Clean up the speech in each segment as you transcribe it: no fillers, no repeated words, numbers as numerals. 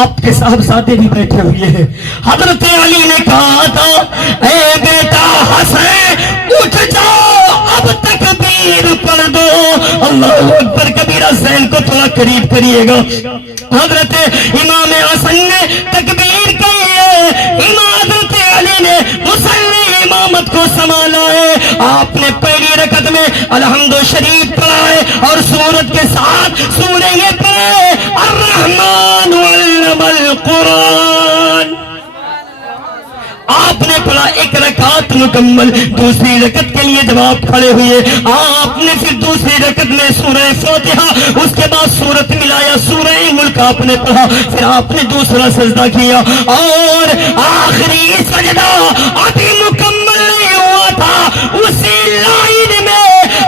آپ کے صاحبزادے بھی بیٹھے ہوئے ہیں. حضرت علی نے کہا تھا اے بیٹا حسن اٹھ جاؤ اب تکبیر پڑھ دو. اللہ اکبر کبیرہ. ذہن کو تھوڑا قریب کریے گا. حضرت امام حسن نے تکبیر کہی ہے. حضرت علی نے مصلی امامت کو سنبھالا ہے. آپ نے پہلی رکعت میں الحمد شریف پڑھا ہے اور سورت کے ساتھ سورہ یہ پڑھے الرحمن علم القرآن. آپ نے پڑھا ایک رکعت مکمل. دوسری رکعت کے لیے جب آپ کھڑے ہوئے آپ نے پھر دوسری رکعت میں سورہ فاتحہ اس کے بعد سورت ملایا سورہ ملک آپ نے پڑھا. پھر آپ نے دوسرا سجدہ کیا اور آخری سجدہ ابھی مکمل نہیں ہوا تھا. اسی لائن میں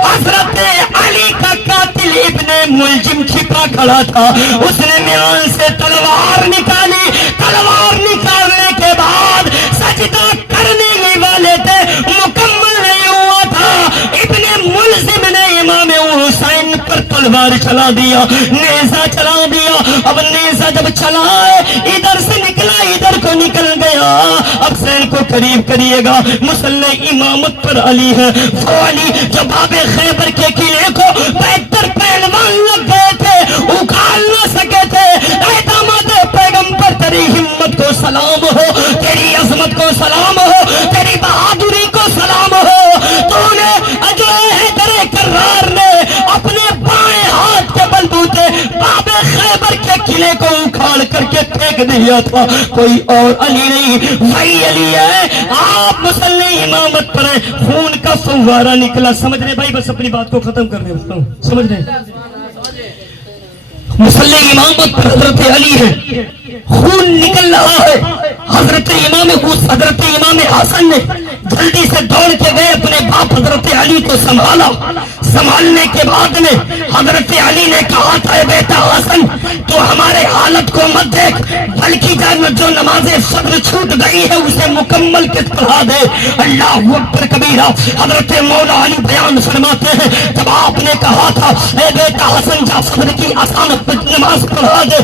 حضرت علی کا قاتل ابن ملجم چھپا کھڑا تھا. اس نے میان سے تلوار نکالی. تلوار نکالنے کے بعد سجدہ کرنے ہی والے تھے مکمل نہیں ہوا تھا. ابن ملزم نے امام حسین پر تلوار چلا دیا نیزہ چلا دیا. اب نیزہ جب چلا ہے ادھر سے نکلا ادھر کو نکل گیا. اب حسین کو قریب کریے گا. مسلح امامت پر علی ہے وہ علی جو باب خیبر کے قلعے کو بہتر پہلوان لگ گئے تھے اکھاڑ نہ سکے تھے. اے داماد پیغمبر تیری ہمت کو سلام ہو تیری عظمت کو سلام ہو تیری بہادری کو سلام ہو. تو نے جو حیدر کرار نے اپنے بائیں ہاتھ کے بلبوتے باب خیبر کے قلعے کو اکھاڑ کر کے پھینک دیا تھا. کوئی اور علی نہیں وہی علی ہے. آپ مسلح امامت پر خون کا فوارہ نکلا. سمجھ رہے بھائی بس اپنی بات کو ختم کر دیں. سمجھ رہے مسلح امامت پر حضرت علی ہے خون نکل رہا ہے. حضرت امام حسن نے جلدی سے دوڑ کے گئے اپنے باپ حضرت علی کو سنبھالا. سنبھالنے کے بعد میں حضرت علی نے کہا تھا اے بیٹا حسن تو ہمارے حالت کو مت دیکھ بلکہ جو نماز فجر چھوٹ گئی ہے اسے مکمل کے پڑھا دے. اللہ اکبر کبیرہ. حضرت مولا علی بیان فرماتے ہیں جب آپ نے کہا تھا اے بیٹا حسن جا فجر کی آسان نماز پڑھا دے.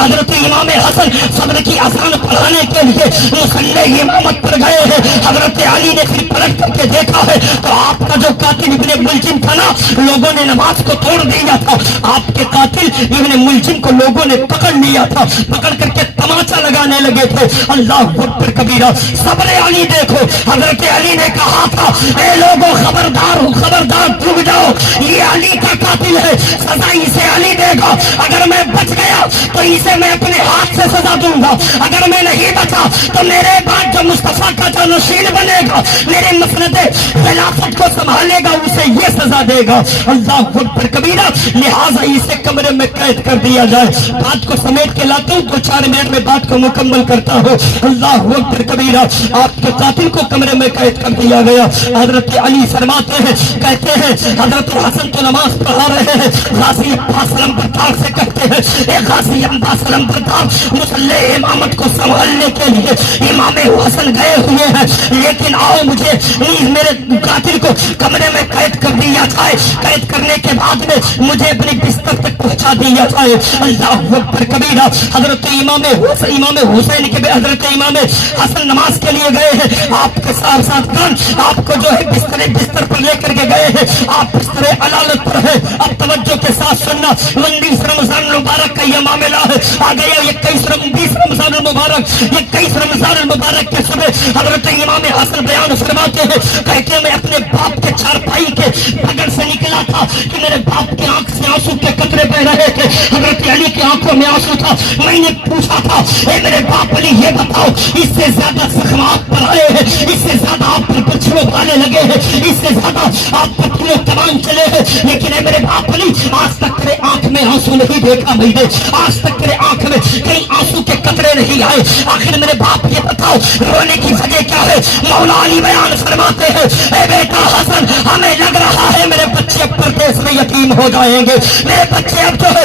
حضرت امام حسن فجر کی آسان پڑھانے کے لیے مصلی امامت پر گئے ہیں. حضرت علی نے پھر پلٹ کر کے دیکھا ہے تو آپ کا جو قاتل ابن ملجم تھا نا لوگوں نے نماز کو توڑ دیا تھا. آپ کے قاتل ابن ملجم کو لوگوں نے پکڑ لیا تھا. پکڑ کر کے تماچا لگانے لگے تھے. اللہ اکبر کبیرہ. صبر علی دیکھو. حضرت علی نے کہا تھا اے لوگوں خبردار رک جاؤ یہ علی کا قاتل ہے سزا اسے علی دے گا. اگر میں بچ گیا تو اسے میں اپنے ہاتھ سے سزا دوں گا. اگر میں نہیں بچا تو میرے بعد جو مصطفیٰ کا جانشین بنے گا میرے مسند خلافت کو سنبھالے گا اسے یہ سزا دے گا. اللہ اکبر کبیرہ. لہٰذا اسے کمرے میں قید کر دیا جائے. بات کو سمیٹ کے لاتا ہوں 2-4 منٹ میں بات کو مکمل کرتا ہوں. اللہ اکبر کبیرہ. آپ کے قاتل کو کمرے میں قید کر دیا گیا. حضرت علی فرماتے ہیں کہتے ہیں حضرت حسن تو نماز پڑھا رہے ہیں. غازی عباس علمبردار سے کہتے ہیں اے غازی عباس علمبردار مسلح امامت کو سنبھالنے کے لیے امام حسن گئے ہوئے ہیں لیکن آؤ مجھے میرے قاتل کو کمرے میں قید کر دیا جائے. قید کرنے کے بعد میں مجھے اپنی بستر تک پہنچا دیا جائے. اللہ اکبر کبیرہ. حضرت امام حسین کے حضرت امام حسن نماز کے لیے گئے ہیں. آپ کے ساتھ آپ کو جو ہے بستر پر لے کر کے گئے ہیں. آپ بستر علالت پر ہے. اب توجہ کے ساتھ سننا 19 رمضان المبارک کا یہ معاملہ ہے. آ گیا 20 رمضان المبارک 21 رمضان المبارک کے صبح حضرت امام حسن بیان فرماتے ہیں کہتے ہیں میں اپنے باپ کے چارپائی کے بغل سے نکلا تھا کہ میرے باپ کی آنکھ سے آنسو کے قطرے بہ رہے تھے. حضرت علی کی آنکھوں میں آنسو تھا. میں نے پوچھا تھا اے میرے باپ علی یہ بتاؤ اس سے زیادہ زخمات پر آئے ہیں اس سے زیادہ آپ پر بچھڑوں پانے لگے ہیں اس سے زیادہ آپ پر پورے کمان چلے ہیں لیکن اے میرے باپ علی آج تک تیرے آنکھ میں آنسو نہیں دیکھا میں نے. آج تک تیرے آنکھ میں کئی آنسو کے قطرے نہیں آئے. آخر میرے باپ یہ بتاؤ رونے کی وجہ کیا ہے. مولا علی بیان فرماتے ہیں اے بیٹا حسن ہمیں لگ رہا ہے میرے بچے پردیس میں یتیم ہو جائیں گے. میرے بچے اب جو ہے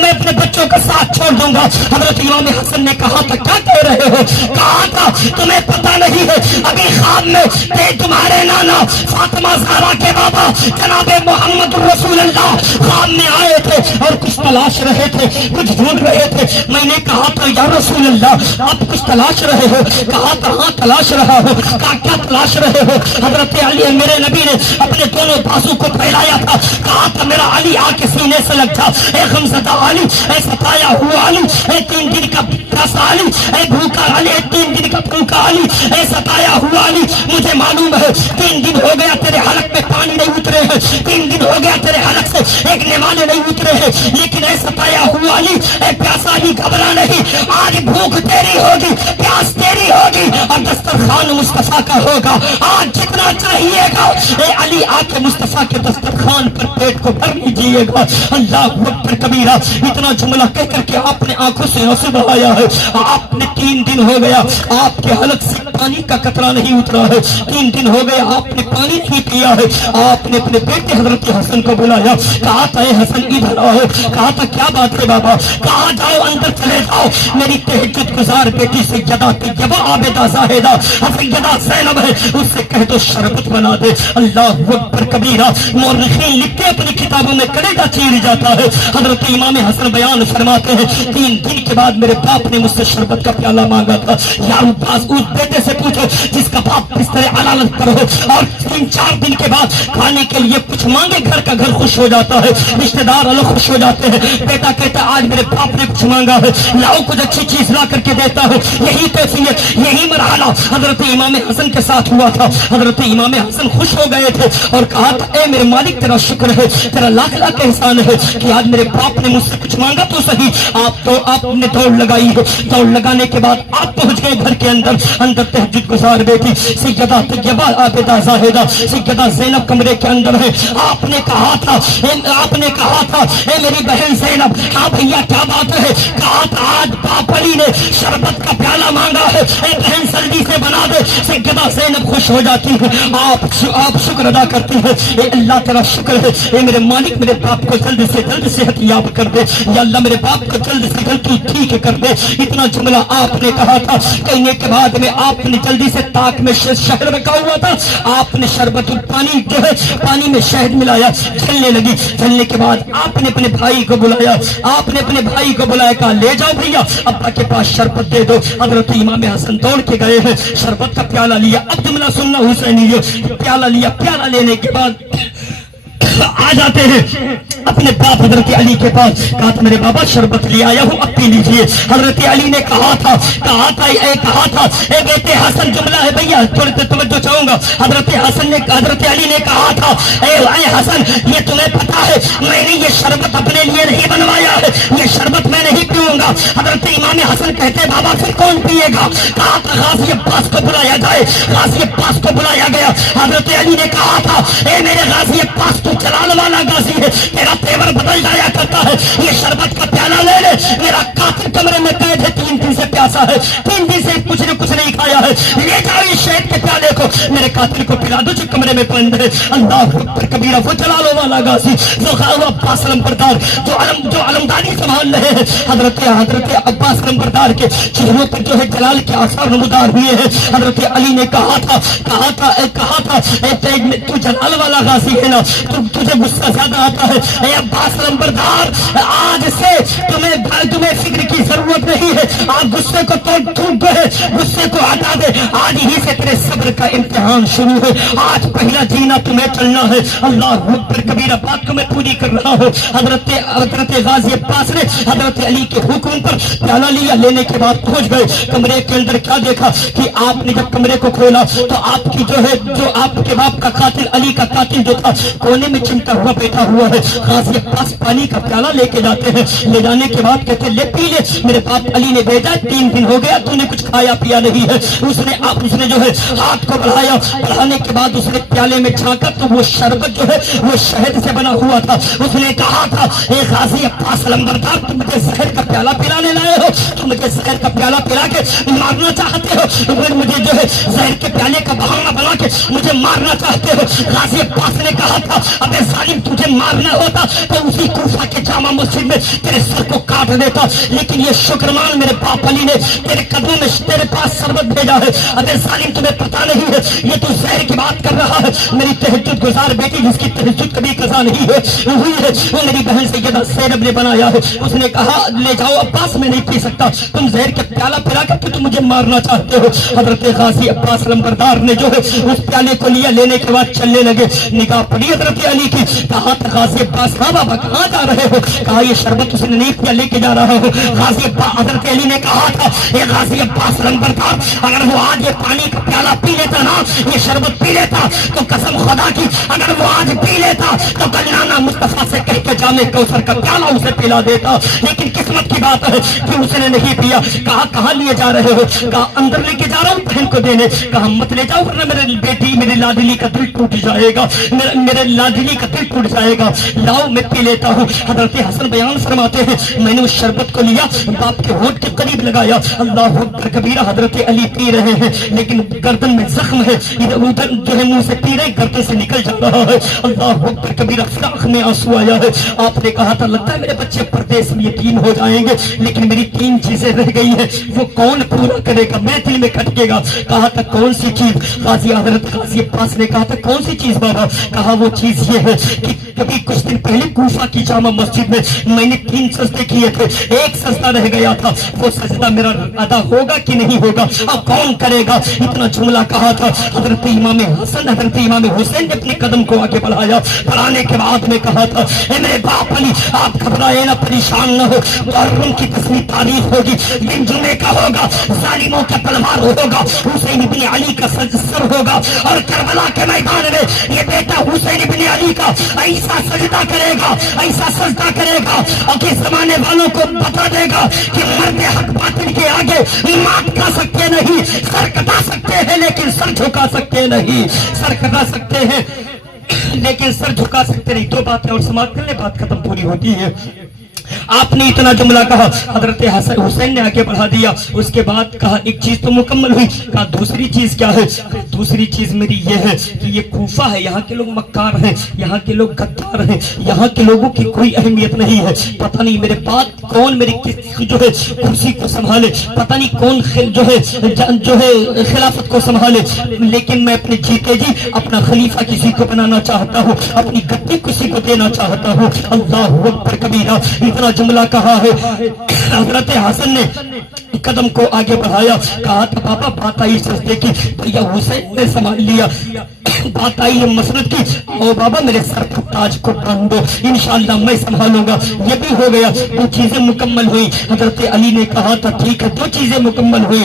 میں اپنے بچوں کا ساتھ چھوڑ دوں گا. حضرت امام حسن نے کہا تھا کیا کہہ رہے ہو. کہا تھا تمہیں پتہ نہیں ہے ابھی خواب میں تمہارے نانا فاطمہ زہرا کے بابا جناب محمد رسول اللہ خواب میں آئے تھے. اور کچھ تلاش رہے تھے، کچھ ڈھونڈ رہے تھے. میں نے کہا تھا یا رسول اللہ آپ کچھ تلاش رہے ہو؟ کہا تھا ہاں تلاش رہا ہو. کہا کیا تلاش رہے ہو؟ حضرت علی میرے نبی نے اپنے دونوں بازو کو پھیلایا تھا. کہا تھا میرا علی آ کے سینے سے لگ جا. اے غمزدہ علی، اے ستایا ہوا علی، اے 3 دن کا پیاسا علی، اے بھوکا علی، اے 3 دن کا بھوکا علی، اے ستایا ہوا علی، مجھے معلوم ہے 3 دن ہو گیا تیرے حلق میں پانی نہیں اترے ہیں، 3 دن ہو گیا تیرے حلق سے ایک نمانے نہیں اترے ہیں، لیکن اے ستایا ہوا علی، اے پیاسا علی گھبرا نہیں. آج بھوک تیری ہوگی، پیاس تیری ہوگی اور دسترخوان مصطفیٰ کا ہوگا. آج جتنا چاہیے گا اے علی آ کے مصطفیٰ کے دسترخوان پر پیٹ کو بھر لیجیے گا. اللہ اکبر کبیرہ. اتنا جملہ کہہ کر کے آپ نے آنکھوں سے آنسو بہایا ہے. آپ نے 3 دن ہو گیا آپ کے حلق سے پانی کا قطرہ نہیں اترا ہے. 3 دن ہو گیا آپ نے پانی نہیں پیا ہے. آپ نے اپنے بیٹے حضرت حسن کو بلایا. کہا تھا اے حسن ادھر آؤ. کہا تھا کیا بات ہے بابا؟ کہا جاؤ اندر چلے جاؤ. میری تہجد گزار بیٹی سیدہ طیبہ عابدہ زاہدہ سیدہ زینب ہے، اس سے کہہ دو شربت بنا دے. اللہ اکبر کبیرہ. مورخین لکھتے اپنی کتابوں میں کلیجہ چیر جاتا ہے. حضرت امام حسن بیان فرماتے ہیں 3 دن کے بعد میرے باپ نے مجھ سے شربت کا پیالہ مانگا تھا. یارو پاس اس بیٹے سے پوچھو جس کا باپ بستر علالت پر ہو اور 3-4 دن کے بعد کھانے کے لیے کچھ مانگے گھر کا گھر خوش ہو جاتا ہے، رشتہ دار الگ خوش ہو جاتے ہیں. بیٹا کہتا آج میرے باپ نے کچھ مانگا ہے، لاؤ کچھ اچھی چیز لا کر کے دیتا ہوں. یہی کیفیت، یہی مرحلہ حضرت امام حسن کے ساتھ ہوا تھا. حضرت امام حسن خوش ہو گئے تھے اور کہا تھا اے میرے مالک تیرا شکر ہے، تیرا لاکھ لاکھ احسان ہے کہ آج میرے باپ نے مجھ سے کچھ مانگا تو صحیح. آپ نے دوڑ لگائی ہے. دوڑ لگانے کے بعد آپ پہنچ گئے گھر کے اندر تہجد گزار بیٹی سیدہ طیبہ عابدہ زاہدہ سیدہ زینب کمرے کے اندر ہے. آپ نے کہا تھا اے میری بہن زینب. ہاں بھیا کیا بات ہے؟ کہا تھا آج باپ علی نے شربت کا پیالہ مانگا ہے، اے بہن جلدی سے بنا دے. سیدہ زینب خوش ہو جاتی ہے. آپ شکر ادا کرتی ہے. اے اللہ تیرا شکر ہے، اے میرے مالک میرے باپ کو جلد سے جلد صحت یاب کر دے. یا اللہ میرے باپ کو جلد سے جلد تو ٹھیک کر دے. اتنا جملہ آپ نے کہا تھا. کہنے کے بعد میں آپ نے جلدی سے تاک میں شہد رکھا ہوا تھا. آپ نے شربت پانی جو ہے پانی میں شہد ملایا، چلنے لگی. چلنے کے بعد آپ نے اپنے بھائی کو بلایا. کہا لے جاؤ بھیا ابا کے پاس شربت دے دو. حضرت امام حسن دوڑ کے گئے ہیں، شربت کا پیالہ لیا. اب جملہ سننا حسینی ہے. پیالہ لیا. پیالہ لینے کے بعد آ جاتے ہیں اپنے باپ حضرت علی کے پاس. کہا تھا میرے بابا شربت لے آیا ہوں اب پی لیجیے. حضرت علی نے کہا تھا اے بیٹے حسن. جملہ ہے بھیا تھوڑی دیر توجہ چاہوں گا. حضرت علی نے کہا تھا اے حسن یہ تمہیں پتا ہے میں نے یہ شربت اپنے لیے نہیں بنوایا ہے، یہ شربت میں نہیں پیوں گا. حضرت امام حسن کہتے بابا پھر کون پیے گا؟ کہا تھا غازی عباس کو بلایا جائے. غازی عباس کو بلایا گیا. حضرت علی نے کہا تھا اے میرے غازی عباس تو جلال والا غازی ہے، تیرا تیور بدل جایا کرتا ہے، یہ شربت کا پیالہ لے لے. میرا قاتل کمرے میں قید ہے، 3 دن سے پیاسا ہے، 3 دن سے کچھ نہیں کھایا ہے. لے جاؤ اس شہد کے پیالے کو میرے قاتل کو پلا دو جو کمرے میں بند ہے. اللہ اکبر کبیرہ. وہ جلال والا غازی وہ عباس علمبردار جو علمداری سنبھال رہے ہیں. حضرت عباس علمبردار کے چہروں پر جو ہے جلال کے آثار نمودار ہوئے ہیں. حضرت علی نے کہا تھا تو جلال والا غازی ہے نا، تجھے غصہ زیادہ آتا ہے. اے عباس علمبردار آج سے تمہیں فکر کی ضرورت نہیں ہے. آپ غصے کو توڑ دے، غصے کو ہٹا دے. آج ہی سے تیرے صبر کا امتحان شروع ہے. آج پہلا جینا تمہیں چلنا ہے. اللہ اکبر کبیرہ. بات کو میں پوری کر رہا ہوں. حضرت غازی عباس نے حضرت علی کے حکم پر پیالہ لیا. لینے کے بعد پہنچ گئے کمرے کے اندر. کیا دیکھا کہ آپ نے جب کمرے کو کھولا تو آپ کی جو آپ کے باپ کا قاتل علی کا قاتل جو تھا کونے میں چمٹا ہوا بیٹھا ہوا ہے. غازی عباس پانی کا پیالہ لے کے جاتے ہیں. لے جانے کے بعد کہتے ہیں لے پی لے. میرے باپ علی نے بھیجا 3 دن ہو گیا تو نے کچھ کھایا پیا نہیں ہے. اس نے جو ہے ہاتھ کو بڑھایا. بڑھانے کے بعد اس نے پیالے میں جھانکا تو وہ شربت جو ہے وہ شہد سے بنا ہوا تھا. اس نے کہا تھا اے غازی عباس علمبردار تم مجھے زہر کا پیالہ پلانے لائے ہو، تم مجھے زہر کا پیالہ پلا کے مارنا چاہتے ہو، تم مجھے جو ہے زہر کے پیالے کا بہانہ بنا کے مجھے مارنا چاہتے ہو. غازی عباس نے کہا تھا ابے ظالم تجھے مارنا ہوتا تو اسی کوفہ کے جامع مسجد میں تیرے سر کو کاٹ دیتا، لیکن یہ شکرمان میرے باپ علی نے تیرے قدموں میں تیرے پاس شربت بھیجا ہے. ابے ظالم تمہیں پتا نہیں ہے یہ تو زہر کی بات کر رہا ہے. میری تہجد گزار بیٹی جس کی تہجد کبھی قضا نہیں ہے ہوئی ہے وہ میری بہن سیدہ زینب نے بنایا ہے. اس نے کہا لے جاؤ عباس میں نہیں پی سکتا, تم زہر کے پیالہ پلا کر کے تم مجھے مارنا چاہتے ہو. حضرت غازی عباس لمبردار نے جو ہے اس پیالے کو لیا, لینے کے بعد چلنے لگے. نگاہ پڑی حضرت علی کی, کہا غازی عباس ہاں بابا کہاں جا رہے ہو؟ کہا یہ شربت اس نے نہیں پیا لے کے جا رہا ہو. غازی عباس حضرت علی نے کہا تھا یہ غازی عباس لمبردار اگر وہ آج یہ پانی کا پیالہ پی لیتا نا, یہ شربت پی لیتا تو قسم خدا کی اگر وہ آج پی لیتا تو کل نانا مصطفیٰ سے کہہ کے جامع کوثر کا پیالہ اسے پلا دیتا. لیکن قسمت کی بات ہے کہ اس نے نہیں پیا. کہا کہاں لیے جا رہے ہو؟ کہا اندر لے کے جا رہا ہوں بہن کو دینے. کہا مت لے جاؤ ورنہ میرے بیٹی میری لاڈلی کا دل ٹوٹ جائے گا, میرے لاڈلی کا دل ٹوٹ جائے گا. لاؤ میں پی لیتا ہوں. حضرت حسن بیان فرماتے ہیں میں نے اس شربت کو لیا, باپ کے ہونٹ کے قریب لگایا, اللہ اکبر کبیرہ. حضرت علی پی رہے ہیں لیکن گردن میں زخم ہے, ادھر ادھر جو ہے منہ سے پی رہے گردن سے نکل جا رہا ہے. اللہ اکبر کبیرہ. فراق میں آنسو آیا ہے. آپ نے کہا تھا لگتا ہے میرے بچے پردیس میں یتیم ہو جائیں گے, لیکن میری 3 چیزیں رہ گئی ہیں, وہ کون پورا کرے گا؟ میں دل میں کٹکے گا. کہا تھا کون سی چیز؟ حضرت غازی عباس نے کہا تھا کون سی چیز بابا؟ کہا وہ چیز یہ ہے کہ کبھی کچھ دن پہلے کوفہ کی جامع مسجد میں نے 3 سجدے کیے تھے, ایک سجدہ رہ گیا تھا, وہ سجدہ میرا ادا ہوگا کہ نہیں ہوگا؟ اب کون کرے گا؟ اتنا جملہ کہا تھا. حضرت امام حسن حضرت امام حسین نے اپنے قدم کو آگے بڑھایا. بڑھانے کے بعد میں کہا تھا اے میرے باپ علی آپ گھبرائے نہ, پریشان نہ ہو, اور ان کی تصویر تاریخ ہوگی, دن جمعے کا ہوگا, ظالموں کا تلوار ہوگا, حسین ابن علی کا سر ہوگا, اور کربلا کے میدان میں یہ بیٹا حسین ابن علی کا ایسا سجدہ کرے گا, ایسا سجدہ کرے گا اور کہ زمانے والوں کو بتا دے گا کہ مرد حق باطل کے آگے مات کھا سکتے نہیں, سر کٹا سکتے ہیں لیکن سر جھکا سکتے نہیں, سر کٹا سکتے ہیں لیکن سر جھکا سکتے نہیں. 2 باتیں اور سماعت کرنے بات ختم پوری ہوتی ہے. آپ نے اتنا جملہ کہا, حضرت حسین نے آگے بڑھا دیا. اس کے بعد کہا ایک چیز تو مکمل ہوئی. کہا دوسری چیز کیا ہے؟ دوسری چیز میری یہ ہے کہ یہ کوفہ ہے, یہاں کے لوگ مکار ہیں, یہاں کے لوگ غدار ہیں, یہاں کے لوگوں کی کوئی اہمیت نہیں ہے. پتہ نہیں میرے بعد کون میری جو ہے کرسی کو سنبھالے, پتہ نہیں کون جو ہے خلافت کو سنبھالے, لیکن میں اپنے جیتے جی اپنا خلیفہ کسی کو بنانا چاہتا ہوں, اپنی گدی کسی کو دینا چاہتا ہوں. اللہ اکبر کبیرہ. اتنا جملہ کہا ہے. حضرت حسن نے قدم کو آگے بڑھایا. کہا تھا بابا بات آئی سجدے کی, بھیا حسین نے سنبھال لیا. بات آئی ہے مسند کی, او بابا میرے سر پر تاج کو باندھ دو, انشاءاللہ میں سنبھالوں گا. یہ بھی ہو گیا, 2 چیزیں مکمل ہوئی. حضرت علی نے کہا تھا ٹھیک ہے 2 چیزیں مکمل ہوئی,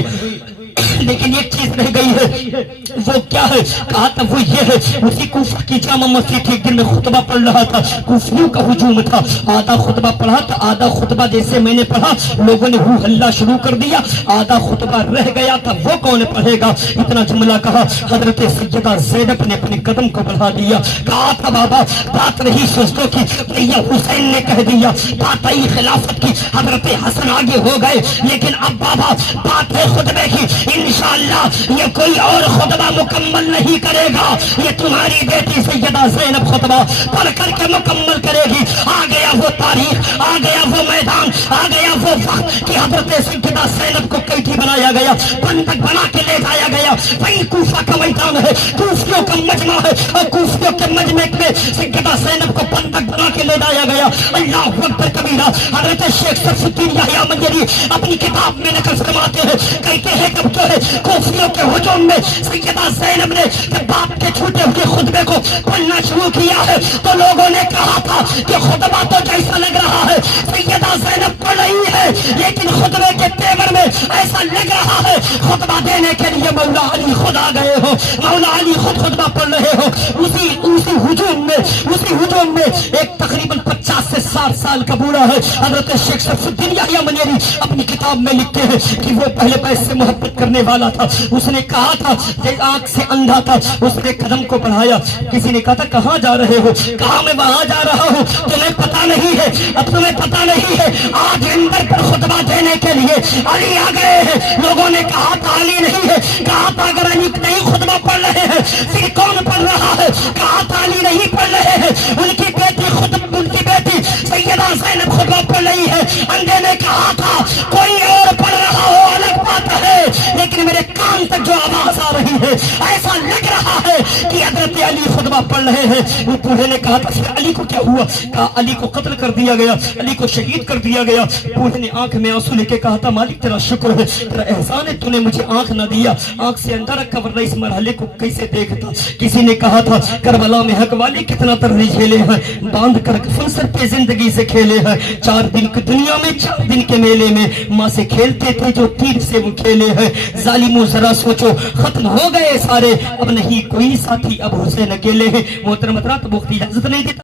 لیکن ایک چیز رہ گئی ہے. وہ کیا ہے؟ کہا تھا وہ یہ ہے اسی کوفہ کی جامع مسجد ایک دن میں خطبہ پڑھ رہا تھا, کوفیوں کا ہجوم تھا, آدھا خطبہ پڑھا تھا, آدھا خطبہ جیسے میں نے پڑھا لوگوں نے ہو ہلہ شروع کر دیا, آدھا خطبہ رہ گیا تھا, وہ کون پڑھے گا؟ اتنا جملہ کہا. حضرت سیدہ زینب نے اپنے قدم کو بڑھا دیا. کہا تھا بابا بات رہی سجدوں کی, بھیا حسین نے کہہ دیا. بات آئی خلافت کی, حضرت حسن آگے ہو گئے, لیکن اب بابا بات ہے خطبے کی. انشاءاللہ یہ کوئی اور خطبہ مکمل نہیں کرے گا, یہ تمہاری بیٹی سیدہ زینب خطبہ پڑھ کر کے مکمل کرے گی. آ گیا وہ تاریخ, آ گیا وہ میدان, آ گیا وہ وقت کہ حضرت سیدہ زینب کو قیدی بنایا گیا, بندک بنا کے لے جایا گیا. وہی کوفہ کا میدان ہے, کوفیوں کا مجمع ہے, اور کوفیوں کے مجمع میں سیدہ زینب کو بندک بنا کے لے جایا گیا. اللہ اکبر کبیرہ. حضرت شیخ صفی الدین یحییٰ منجری اپنی کتاب میں نقل فرماتے ہیں, کہتے ہیں کہ کوفیوں کے ہجوم میں سیدہ زینب نے باپ کے چھوٹے ہوئے خطبے کو پڑھنا شروع کیا ہے تو لوگوں نے کہا تھا کہ خطبہ تو جیسا لگ رہا ہے سیدہ زینب پڑھ رہی ہے, لیکن خطبے کے تیور میں ایسا لگ رہا ہے خطبہ دینے کے لیے مولا علی خود آ گئے ہو, مولا علی خود خطبہ پڑھ رہے ہو. اسی ہجوم میں ایک تقریباً 50 سے 60 سال کا بوڑھا ہے, حضرت شیخ صفی الدین یحییٰ منجری اپنی کتاب میں لکھتے ہیں کہ وہ پہلے پیسے سے محبت کرنے والا تھا. اس نے کہا تھا کہ آنکھ سے اندھا تھا, اس نے قدم کو بڑھایا. کسی نے کہا تھا کہاں جا رہے ہو؟ کہا میں وہاں جا رہا ہوں, تمہیں پتا نہیں ہے, اب تمہیں پتا نہیں ہے, آج منبر پر خطبہ دینے کے لیے علی آ گئے ہیں. لوگوں نے کہا تھا علی نہیں ہے, کہا تھا اگر علی نہیں خطبہ پڑھ رہے ہیں پھر کون پڑھ رہا ہے؟ کہا تھا علی نہیں پڑھ رہے ہیں, ان کی بیٹی سیدہ زینب خطبہ پڑھ رہی ہے. اندھے نے کہا تھا کوئی اور پڑھ رہا ہو کان تک جو آواز آ رہی ہے ایسا لگ رہا ہے کہ حضرت علی خطبہ پڑھ رہے ہیں۔ وہ بوڑھے نے کہا پھر علی کو کیا ہوا؟ کہا علی کو قتل کر دیا گیا، علی کو شہید کر دیا گیا۔ بوڑھے نے آنکھ میں آنسو لے کے کہا تھا مالک تیرا شکر ہے، تیرا احسان ہے، تو نے مجھے آنکھ نہ دیا، آنکھ سے اندر رکھا ورنہ اس مرحلے کو کیسے دیکھتا۔ کسی نے کہا تھا کربلا میں حق والے کتنا ترنے جھیلے ہیں، باندھ کر کفن سر پہ زندگی سے کھیلے ہیں۔ 4 دن کی دنیا میں 4 دن کے میلے میں ماں سے کھیلتے تھے جو تیر سے وہ کھیلے ہیں۔ ظالموں ذرا سوچو، ختم ہو گئے سارے، اب نہیں کوئی ساتھی، اب حسین اکیلے ہیں۔ محترم حضرات، وقت اجازت نہیں دیتا۔